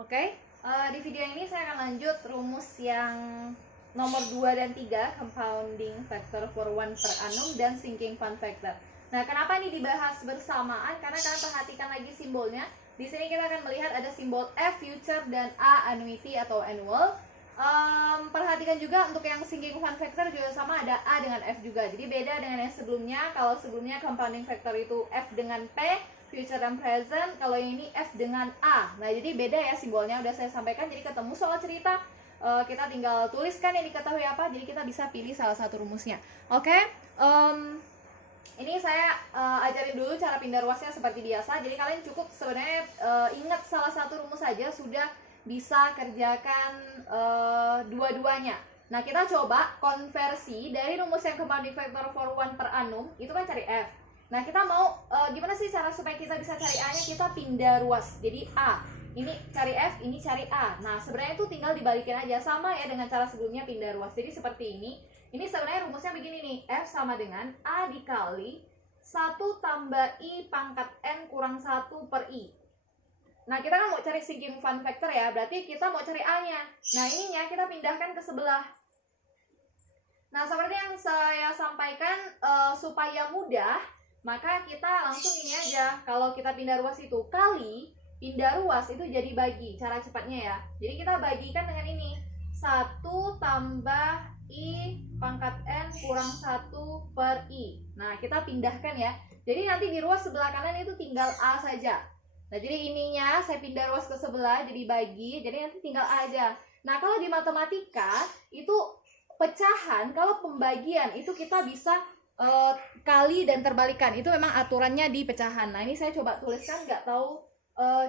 Oke, di video ini saya akan lanjut rumus yang nomor 2 dan 3, compounding factor for 1 per annum dan sinking fund factor. Nah, kenapa ini dibahas bersamaan? Karena kalian perhatikan lagi simbolnya. Di sini kita akan melihat ada simbol F future dan A annuity atau annual. Perhatikan juga untuk yang sinking fund factor juga sama, ada A dengan F juga. Jadi beda dengan yang sebelumnya. Kalau sebelumnya compounding factor itu F dengan P, future dan present. Kalau yang ini F dengan A. Nah, jadi beda ya simbolnya, udah saya sampaikan. Jadi ketemu soal cerita, kita tinggal tuliskan yang diketahui apa, jadi kita bisa pilih salah satu rumusnya. Oke, ini saya ajarin dulu cara pindah ruasnya seperti biasa. Jadi kalian cukup sebenarnya ingat salah satu rumus saja sudah bisa kerjakan dua-duanya. Nah, kita coba konversi dari rumus yang compounding factor for 1 per annum, itu kan cari F. Nah, kita mau gimana sih cara supaya kita bisa cari A-nya? Kita pindah ruas. Jadi A, ini cari F, ini cari A. Nah, sebenarnya itu tinggal dibalikin aja, sama ya dengan cara sebelumnya pindah ruas. Jadi seperti ini. Ini sebenarnya rumusnya begini nih. F sama dengan A dikali 1 tambah I pangkat N kurang 1 per I. Nah, kita kan mau cari sinking fund factor ya, berarti kita mau cari A-nya. Nah, ininya kita pindahkan ke sebelah. Nah, seperti yang saya sampaikan, supaya mudah, maka kita langsung ini aja. Kalau kita pindah ruas itu kali pindah ruas itu jadi bagi, cara cepatnya ya. Jadi kita bagikan dengan ini, 1 tambah I pangkat N kurang 1 per I. Nah, kita pindahkan ya. Jadi nanti di ruas sebelah kanan itu tinggal A saja. Nah, jadi ininya saya pindah ruas ke sebelah, jadi bagi, jadi nanti tinggal A aja. Nah, kalau di matematika, itu pecahan, kalau pembagian, itu kita bisa kali dan terbalikan. Itu memang aturannya di pecahan. Nah, ini saya coba tuliskan, nggak tahu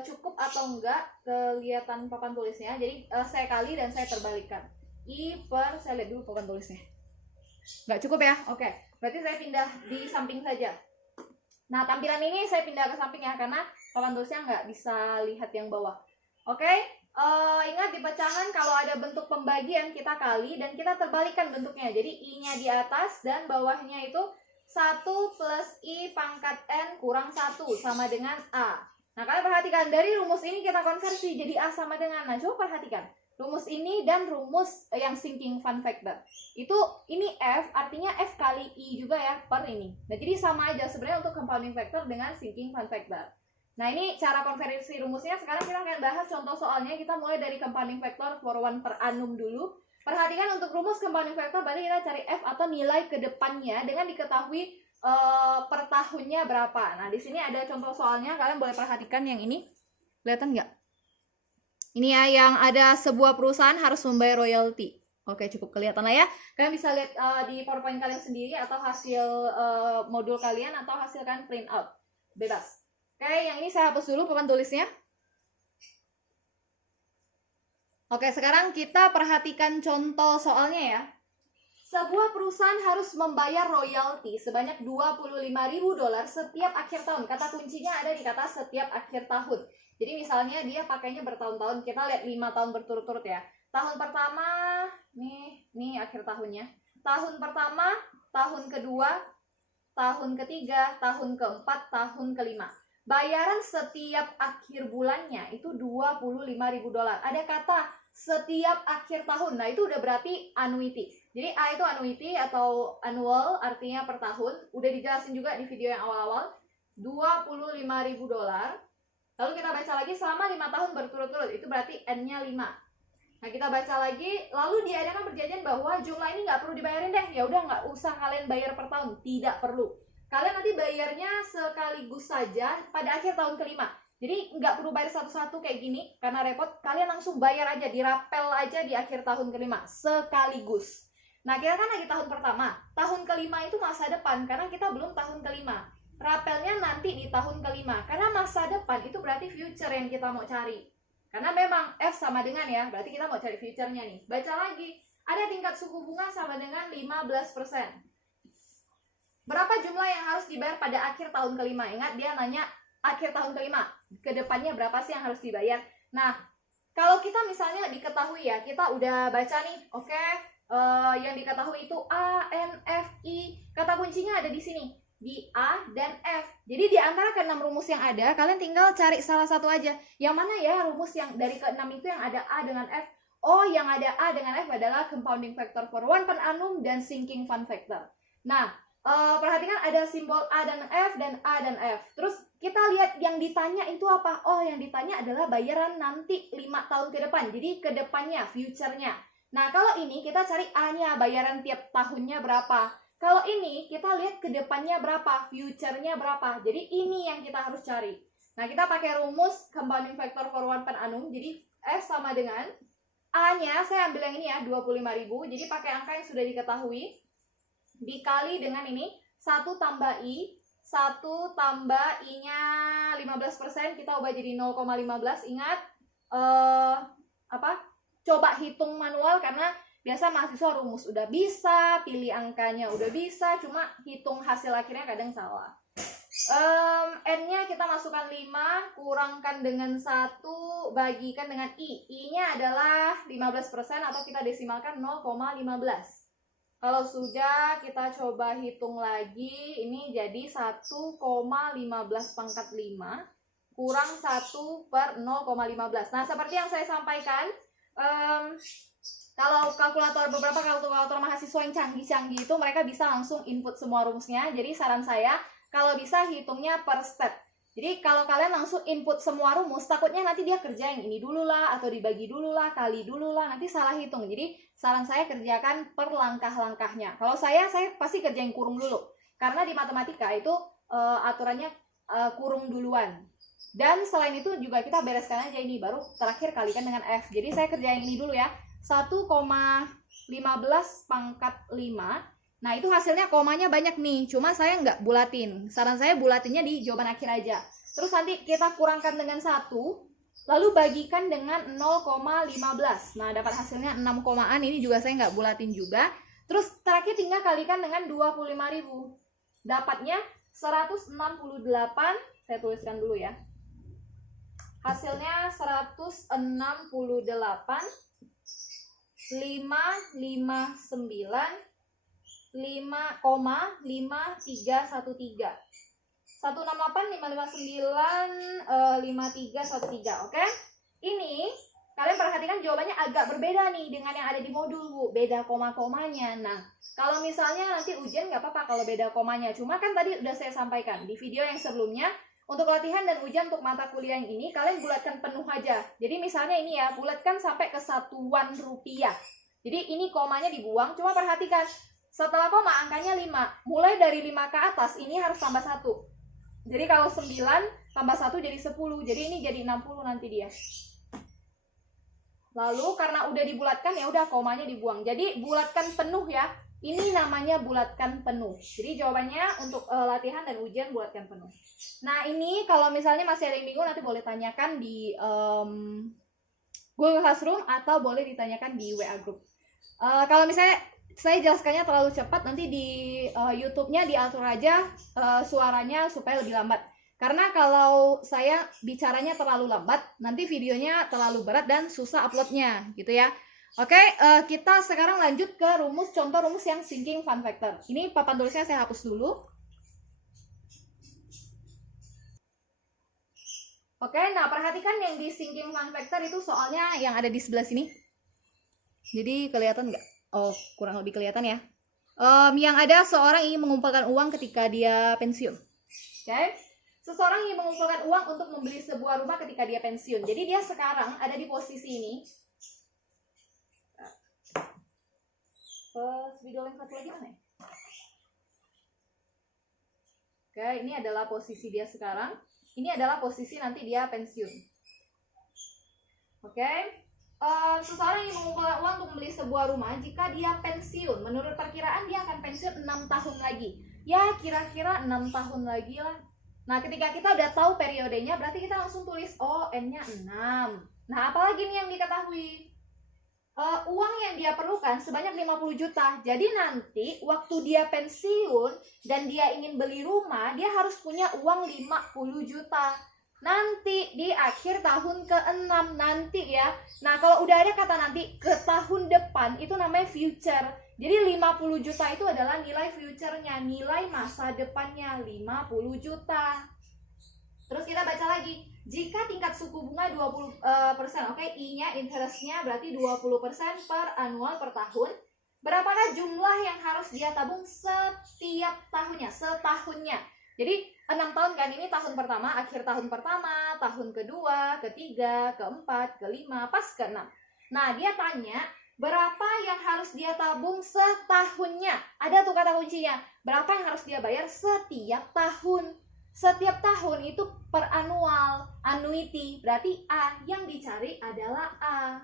cukup atau enggak kelihatan papan tulisnya. Jadi saya kali dan saya terbalikan. I per, saya lihat dulu papan tulisnya. Nggak cukup ya? Oke, berarti saya pindah di samping saja. Nah, tampilan ini saya pindah ke samping ya, karena papan tulisnya nggak bisa lihat yang bawah. Oke, ingat di pecahan kalau ada bentuk pembagian kita kali dan kita terbalikan bentuknya. Jadi I-nya di atas dan bawahnya itu 1 plus I pangkat N kurang 1 sama dengan A. Nah, kalian perhatikan dari rumus ini kita konversi jadi A sama dengan. Nah, coba perhatikan. Rumus ini dan rumus yang sinking fund factor. Itu ini F, artinya F kali I juga ya per ini. Nah, jadi sama aja sebenarnya untuk compounding factor dengan sinking fund factor. Nah, ini cara konversi rumusnya. Sekarang kita akan bahas contoh soalnya. Kita mulai dari compounding factor for 1 per annum dulu. Perhatikan untuk rumus compounding factor, berarti kita cari F atau nilai ke depannya dengan diketahui per tahunnya berapa. Nah, di sini ada contoh soalnya. Kalian boleh perhatikan yang ini. Kelihatan nggak? Ini ya, yang ada sebuah perusahaan harus membayar royalti. Oke, cukup kelihatan lah ya. Kalian bisa lihat di PowerPoint kalian sendiri atau hasil modul kalian atau hasilkan print out. Bebas. Oke, yang ini saya hapus dulu papan tulisnya. Oke, sekarang kita perhatikan contoh soalnya ya. Sebuah perusahaan harus membayar royalti sebanyak $25.000 setiap akhir tahun. Kata kuncinya ada di kata setiap akhir tahun. Jadi misalnya dia pakainya bertahun-tahun, kita lihat 5 tahun berturut-turut ya. Tahun pertama, nih akhir tahunnya. Tahun pertama, tahun kedua, tahun ketiga, tahun keempat, tahun kelima. Bayaran setiap akhir bulannya itu $25.000. Ada kata setiap akhir tahun. Nah, itu udah berarti annuity. Jadi A itu annuity atau annual, artinya per tahun. Udah dijelasin juga di video yang awal-awal. $25.000. Lalu kita baca lagi selama 5 tahun berturut-turut. Itu berarti N-nya 5. Nah, kita baca lagi. Lalu diadakan perjanjian bahwa jumlah ini nggak perlu dibayarin deh. Ya udah, nggak usah kalian bayar per tahun. Tidak perlu. Kalian nanti bayarnya sekaligus saja pada akhir tahun kelima. Jadi nggak perlu bayar satu-satu kayak gini, karena repot. Kalian langsung bayar aja, dirapel aja di akhir tahun kelima. Sekaligus. Nah, kita kan lagi tahun pertama. Tahun kelima itu masa depan, karena kita belum tahun kelima. Rapelnya nanti di tahun kelima. Karena masa depan itu berarti future yang kita mau cari. Karena memang F sama dengan ya, berarti kita mau cari future-nya nih. Baca lagi. Ada tingkat suku bunga sama dengan 15%. Berapa jumlah yang harus dibayar pada akhir tahun kelima? Ingat, dia nanya akhir tahun kelima. Kedepannya berapa sih yang harus dibayar? Nah, kalau kita misalnya diketahui ya, kita udah baca nih, oke, yang diketahui itu A, N, F, I. Kata kuncinya ada di sini. di A dan F. Jadi di antara ke-6 rumus yang ada, kalian tinggal cari salah satu aja. Yang mana ya rumus yang dari ke-6 itu yang ada A dengan F? Oh, yang ada A dengan F adalah compounding factor for one per annum dan sinking fund factor. Nah, perhatikan ada simbol A dan F dan A dan F. Terus kita lihat yang ditanya itu apa? Oh, yang ditanya adalah bayaran nanti 5 tahun ke depan. Jadi ke depannya, future-nya. Nah, kalau ini kita cari A-nya, bayaran tiap tahunnya berapa. Kalau ini kita lihat ke depannya berapa, future-nya berapa. Jadi ini yang kita harus cari. Nah, kita pakai rumus compounding factor for one per annum. Jadi F sama dengan A-nya, saya ambil yang ini ya, 25.000. Jadi pakai angka yang sudah diketahui. Dikali dengan ini, 1 tambah I. 1 tambah I-nya 15%. Kita ubah jadi 0,15. Ingat, coba hitung manual karena biasa mahasiswa rumus udah bisa, pilih angkanya udah bisa, cuma hitung hasil akhirnya kadang salah. N-nya kita masukkan 5, kurangkan dengan 1, bagikan dengan I. I-nya adalah 15% atau kita desimalkan 0,15. Kalau sudah, kita coba hitung lagi, ini jadi 1,15 pangkat 5 kurang 1 per 0,15. Nah, seperti yang saya sampaikan, kalau beberapa kalkulator mahasiswa yang canggih-canggih itu mereka bisa langsung input semua rumusnya. Jadi saran saya kalau bisa hitungnya per step. Jadi kalau kalian langsung input semua rumus, takutnya nanti dia kerja yang ini dulu lah, atau dibagi dulu lah, kali dulu lah, nanti salah hitung. Jadi saran saya kerjakan per langkah-langkahnya. Kalau saya pasti kerjain kurung dulu. Karena di matematika itu aturannya kurung duluan. Dan selain itu juga kita bereskan aja ini, baru terakhir kalikan dengan F. Jadi saya kerjain ini dulu ya. 1,15 pangkat 5. Nah, itu hasilnya komanya banyak nih. Cuma saya nggak bulatin. Saran saya bulatinnya di jawaban akhir aja. Terus nanti kita kurangkan dengan 1. Lalu bagikan dengan 0,15. Nah, dapat hasilnya 6 komaan. Ini juga saya nggak bulatin juga. Terus terakhir tinggal kalikan dengan 25.000. Dapatnya 168. Saya tuliskan dulu ya. Hasilnya 168. 559 5,5313 168 559 5313. Oke, ini kalian perhatikan jawabannya agak berbeda nih dengan yang ada di modul, Bu. Beda koma-komanya. Nah, kalau misalnya nanti ujian nggak apa-apa kalau beda komanya, cuma kan tadi udah saya sampaikan di video yang sebelumnya, untuk latihan dan ujian untuk mata kuliah yang ini, kalian bulatkan penuh aja. Jadi misalnya ini ya, bulatkan sampai ke satuan rupiah. Jadi ini komanya dibuang, cuma perhatikan, setelah koma angkanya 5. Mulai dari 5 ke atas, ini harus tambah 1. Jadi kalau 9 tambah 1 jadi 10. Jadi ini jadi 60 nanti dia. Lalu karena udah dibulatkan, ya udah komanya dibuang. Jadi bulatkan penuh ya. Ini namanya bulatkan penuh. Jadi jawabannya untuk latihan dan ujian bulatkan penuh. Nah, ini kalau misalnya masih ada yang bingung nanti boleh tanyakan di Google Classroom atau boleh ditanyakan di WA Group. Kalau misalnya saya jelaskannya terlalu cepat, nanti di YouTube-nya diatur aja suaranya supaya lebih lambat. Karena kalau saya bicaranya terlalu lambat, nanti videonya terlalu berat dan susah uploadnya, gitu ya. Oke, kita sekarang lanjut ke contoh rumus yang sinking fund factor. Ini papan tulisnya saya hapus dulu. Oke, nah perhatikan yang di sinking fund factor itu soalnya yang ada di sebelah sini. Jadi kelihatan nggak? Oh, kurang lebih kelihatan ya. Yang ada seorang ingin mengumpulkan uang ketika dia pensiun. Oke, seseorang ingin mengumpulkan uang untuk membeli sebuah rumah ketika dia pensiun. Jadi dia sekarang ada di posisi ini. Video yang satu lagi mana ya? Oke, ini adalah posisi dia sekarang. Ini adalah posisi nanti dia pensiun. Oke, seseorang yang mengumpulkan uang untuk membeli sebuah rumah jika dia pensiun. Menurut perkiraan dia akan pensiun 6 tahun lagi. Ya, kira-kira 6 tahun lagi lah. Nah, ketika kita udah tahu periodenya, berarti kita langsung tulis, oh, N-nya 6. Nah, apalagi nih yang diketahui? Uang yang dia perlukan sebanyak 50 juta. Jadi nanti waktu dia pensiun dan dia ingin beli rumah, dia harus punya uang 50 juta. Nanti di akhir tahun ke-6 nanti ya. Nah, kalau udah ada kata nanti ke tahun depan, itu namanya future. Jadi 50 juta itu adalah nilai future-nya, nilai masa depannya 50 juta. Terus kita baca lagi, jika tingkat suku bunga 20%, oke, I-nya interest-nya berarti 20% per annual per tahun. Berapakah jumlah yang harus dia tabung setiap tahunnya, setahunnya? Jadi 6 tahun kan, ini tahun pertama, akhir tahun pertama, tahun kedua, ketiga, keempat, kelima, pas ke-6. Nah, dia tanya, berapa yang harus dia tabung setahunnya? Ada tuh kata kuncinya, berapa yang harus dia bayar setiap tahun? Setiap tahun itu per annual, annuity, berarti A, yang dicari adalah A.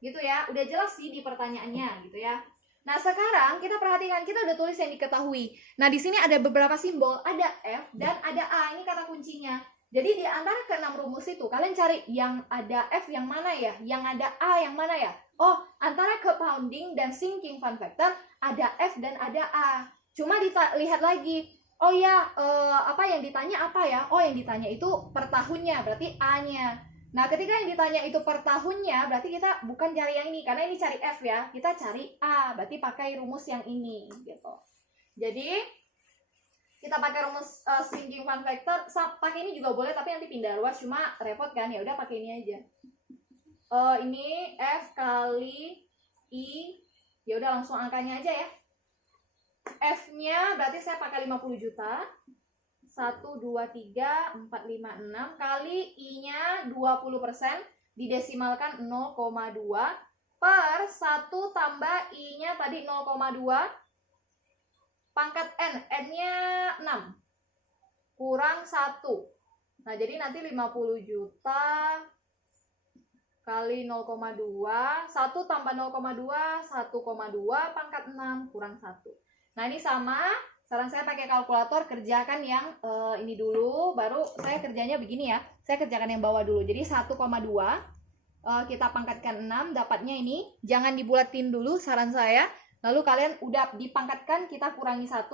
Gitu ya, udah jelas sih di pertanyaannya gitu ya. Nah, sekarang kita perhatikan, kita udah tulis yang diketahui. Nah, di sini ada beberapa simbol, ada F dan ada A, ini kata kuncinya. Jadi di antara ke-6 rumus itu, kalian cari yang ada F yang mana ya? Yang ada A yang mana ya? Oh, antara compounding dan sinking fund factor, ada F dan ada A. Cuma lihat lagi, oh ya, apa yang ditanya apa ya? Oh, yang ditanya itu per tahunnya, berarti A-nya. Nah, ketika yang ditanya itu per tahunnya, berarti kita bukan cari yang ini, karena ini cari F ya, kita cari A, berarti pakai rumus yang ini, gitu. Jadi, kita pakai rumus sinking fund factor, pakai ini juga boleh, tapi nanti pindah ruas, cuma repot kan, ya udah pakai ini aja. Ini F kali I, ya udah langsung angkanya aja ya. F-nya berarti saya pakai 50 juta. 1, 2, 3, 4, 5, 6 kali I-nya 20%, didesimalkan 0,2 per 1 tambah I-nya tadi 0,2 pangkat N, N-nya 6 kurang 1. Nah, jadi nanti 50 juta kali 0,2, 1 tambah 0,2, 1,2 pangkat 6 kurang 1. Nah, ini sama. Saran saya pakai kalkulator, kerjakan yang ini dulu, baru saya kerjanya begini ya. Saya kerjakan yang bawah dulu. Jadi 1,2 kita pangkatkan 6, dapatnya ini. Jangan dibulatin dulu saran saya. Lalu kalian udah dipangkatkan, kita kurangi 1.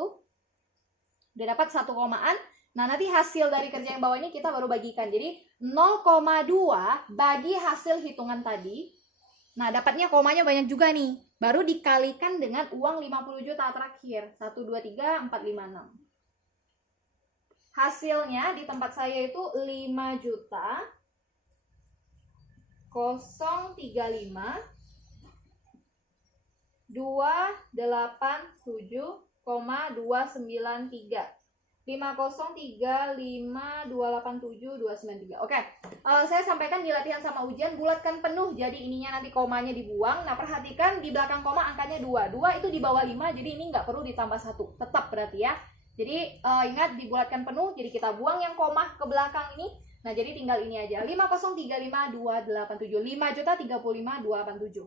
Udah dapat 1 komaan. Nah, nanti hasil dari kerja yang bawah ini kita baru bagikan. Jadi 0,2 bagi hasil hitungan tadi. Nah, dapatnya komanya banyak juga nih. Baru dikalikan dengan uang 50 juta terakhir. 1, 2, 3, 4, 5, 6. Hasilnya di tempat saya itu 5 juta 035 287,293. 5035287,293. Oke, saya sampaikan di latihan sama ujian, bulatkan penuh, jadi ininya nanti komanya dibuang. Nah, perhatikan di belakang koma angkanya 2. 2 itu di bawah 5, jadi ini nggak perlu ditambah 1. Tetap berarti ya. Jadi ingat dibulatkan penuh, jadi kita buang yang koma ke belakang ini. Nah, jadi tinggal ini aja. 5035287. 5.035.287.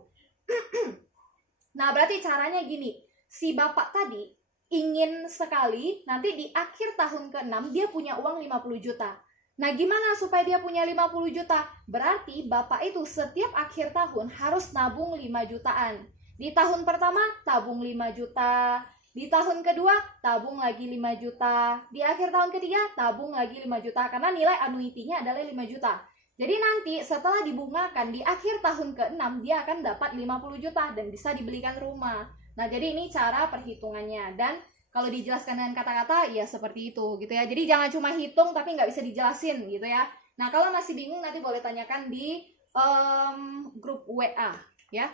Nah, berarti caranya gini. Si bapak tadi ingin sekali nanti di akhir tahun ke-6 dia punya uang 50 juta. Nah, gimana supaya dia punya 50 juta? Berarti bapak itu setiap akhir tahun harus nabung 5 jutaan. Di tahun pertama tabung 5 juta. Di tahun kedua tabung lagi 5 juta. Di akhir tahun ketiga tabung lagi 5 juta. Karena nilai annuity-nya adalah 5 juta. Jadi nanti setelah dibungakan di akhir tahun ke-6 dia akan dapat 50 juta dan bisa dibelikan rumah. Nah, jadi ini cara perhitungannya. Dan kalau dijelaskan dengan kata-kata, ya seperti itu gitu ya. Jadi jangan cuma hitung tapi nggak bisa dijelasin gitu ya. Nah, kalau masih bingung nanti boleh tanyakan di grup WA ya.